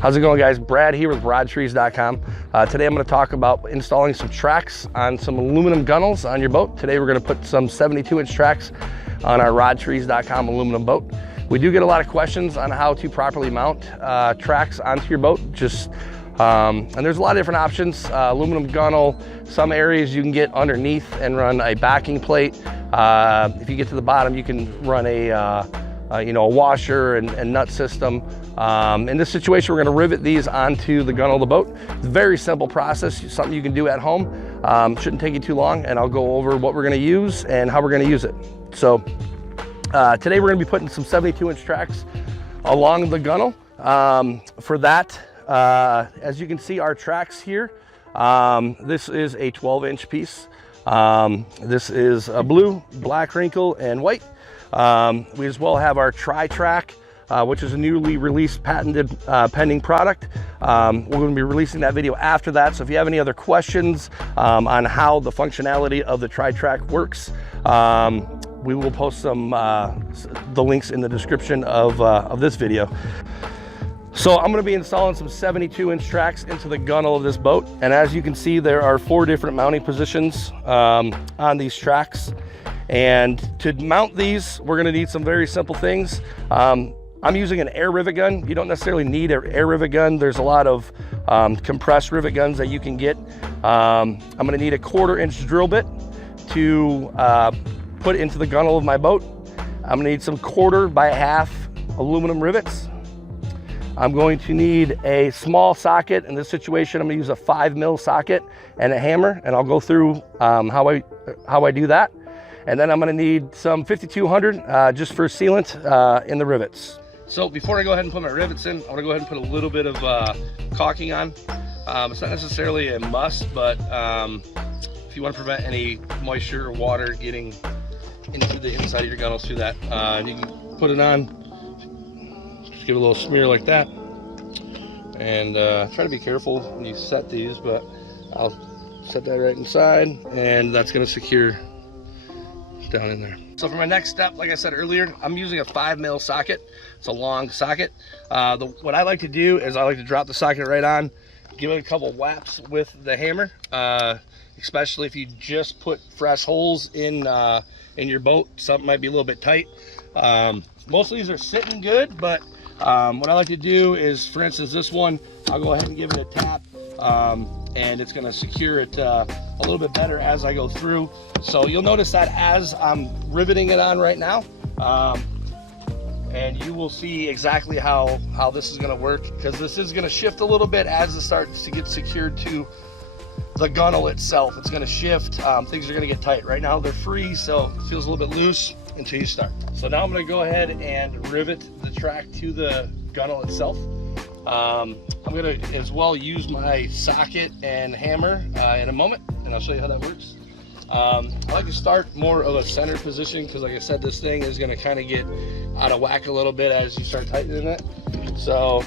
How's it going, guys? Brad here with rodtrees.com. Today I'm going to talk about installing some tracks on some aluminum gunnels on your boat. Today we're going to put some 72-inch tracks on our rodtrees.com aluminum boat. We do get a lot of questions on how to properly mount tracks onto your boat. And there's a lot of different options. Aluminum gunnel, some areas you can get underneath and run a backing plate. If you get to the bottom, you can run a washer and nut system. In this situation, we're going to rivet these onto the gunnel of the boat. It's a very simple process, something you can do at home. Shouldn't take you too long, and I'll go over what we're going to use and how we're going to use it. So today we're going to be putting some 72-inch tracks along the gunnel. For that, as you can see, our tracks here, this is a 12-inch piece. This is a blue, black wrinkle, and white. We as well have our tri-track, which is a newly released patented pending product. We're going to be releasing that video after that, so if you have any other questions on how the functionality of the tri-track works, we will post the links in the description of this video. So I'm going to be installing some 72-inch tracks into the gunnel of this boat, and as you can see, there are 4 different mounting positions on these tracks. And to mount these, we're going to need some very simple things. I'm using an air rivet gun. You don't necessarily need an air rivet gun. There's a lot of compressed rivet guns that you can get. I'm going to need a 1/4-inch drill bit to put into the gunnel of my boat. I'm going to need some 1/4 by 1/2 aluminum rivets. I'm going to need a small socket. In this situation, I'm going to use a 5mm socket and a hammer, and I'll go through how I do that. And then I'm going to need some 5200 just for sealant in the rivets. So before I go ahead and put my rivets in, I want to go ahead and put a little bit of caulking on. It's not necessarily a must, but if you want to prevent any moisture or water getting into the inside of your gunnels through that, you can put it on. Just give it a little smear like that. And try to be careful when you set these, but I'll set that right inside, and that's going to secure down in there. So for my next step, like I said earlier, I'm using a 5mm socket. It's a long socket. What I like to do is I like to drop the socket right on, give it a couple whaps with the hammer, especially if you just put fresh holes in your boat. Something might be a little bit tight. Most of these are sitting good, but what I like to do is, for instance, this one, I'll go ahead and give it a tap, and it's going to secure it a little bit better as I go through. So you'll notice that as I'm riveting it on right now, and you will see exactly how this is going to work, because this is going to shift a little bit as it starts to get secured to the gunnel itself. It's going to shift. Things are going to get tight. Right now they're free, so it feels a little bit loose until you start. So now I'm going to go ahead and rivet the track to the gunnel itself. I'm going to as well use my socket and hammer in a moment, and I'll show you how that works. I like to start more of a center position, because like I said, this thing is going to kind of get out of whack a little bit as you start tightening it. So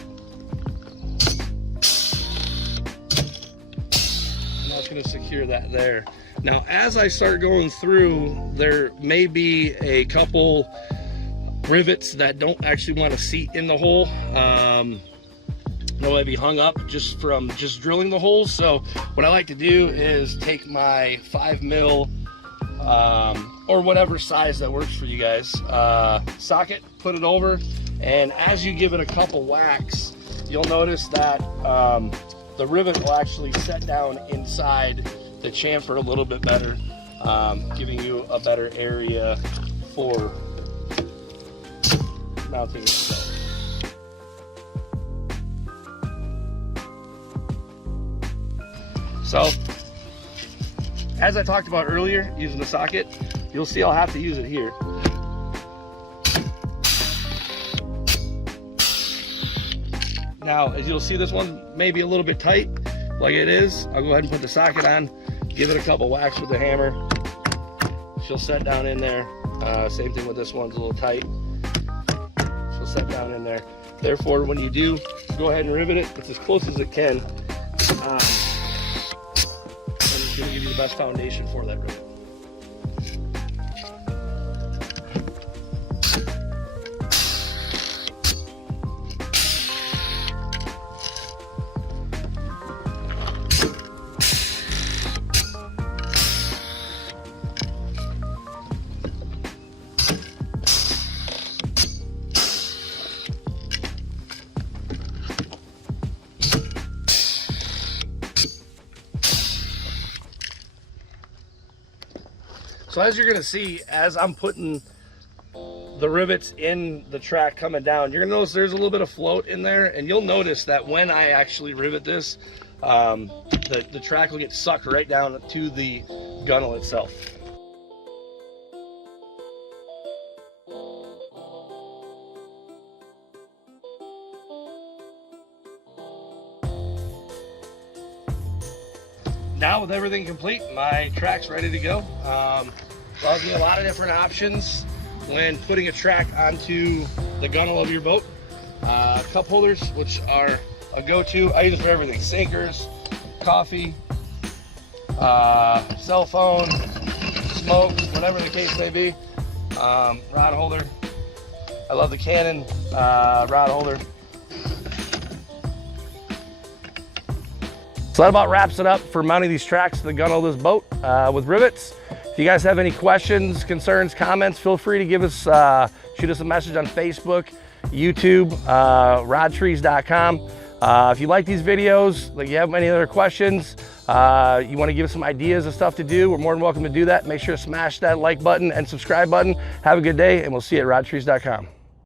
I'm not going to secure that there. Now as I start going through, there may be a couple rivets that don't actually want to seat in the hole. They'll might be hung up just from drilling the holes. So what I like to do is take my 5mm or whatever size that works for you guys, socket, put it over, and as you give it a couple whacks, you'll notice that the rivet will actually set down inside the chamfer a little bit better, giving you a better area for mounting itself. So, as I talked about earlier, using the socket, you'll see I'll have to use it here. Now, as you'll see, this one may be a little bit tight, like it is. I'll go ahead and put the socket on, give it a couple whacks with the hammer. She'll set down in there. Same thing with this one, it's a little tight. She'll set down in there. Therefore, when you do, go ahead and rivet it. It's as close as it can. It's going to give you the best foundation for that rivet. So as you're gonna see, as I'm putting the rivets in the track coming down, you're gonna notice there's a little bit of float in there, and you'll notice that when I actually rivet this, the track will get sucked right down to the gunnel itself. Now with everything complete, my track's ready to go. Allows me a lot of different options when putting a track onto the gunnel of your boat. Cup holders, which are a go-to. I use it for everything: sinkers, coffee, cell phone, smoke, whatever the case may be. Rod holder. I love the Canon rod holder. So that about wraps it up for mounting these tracks to the gunnel of this boat with rivets. If you guys have any questions, concerns, comments, feel free to give us, shoot us a message on Facebook, YouTube, rodtrees.com. If you like these videos, like you have any other questions, you want to give us some ideas of stuff to do, we're more than welcome to do that. Make sure to smash that like button and subscribe button. Have a good day, and we'll see you at rodtrees.com.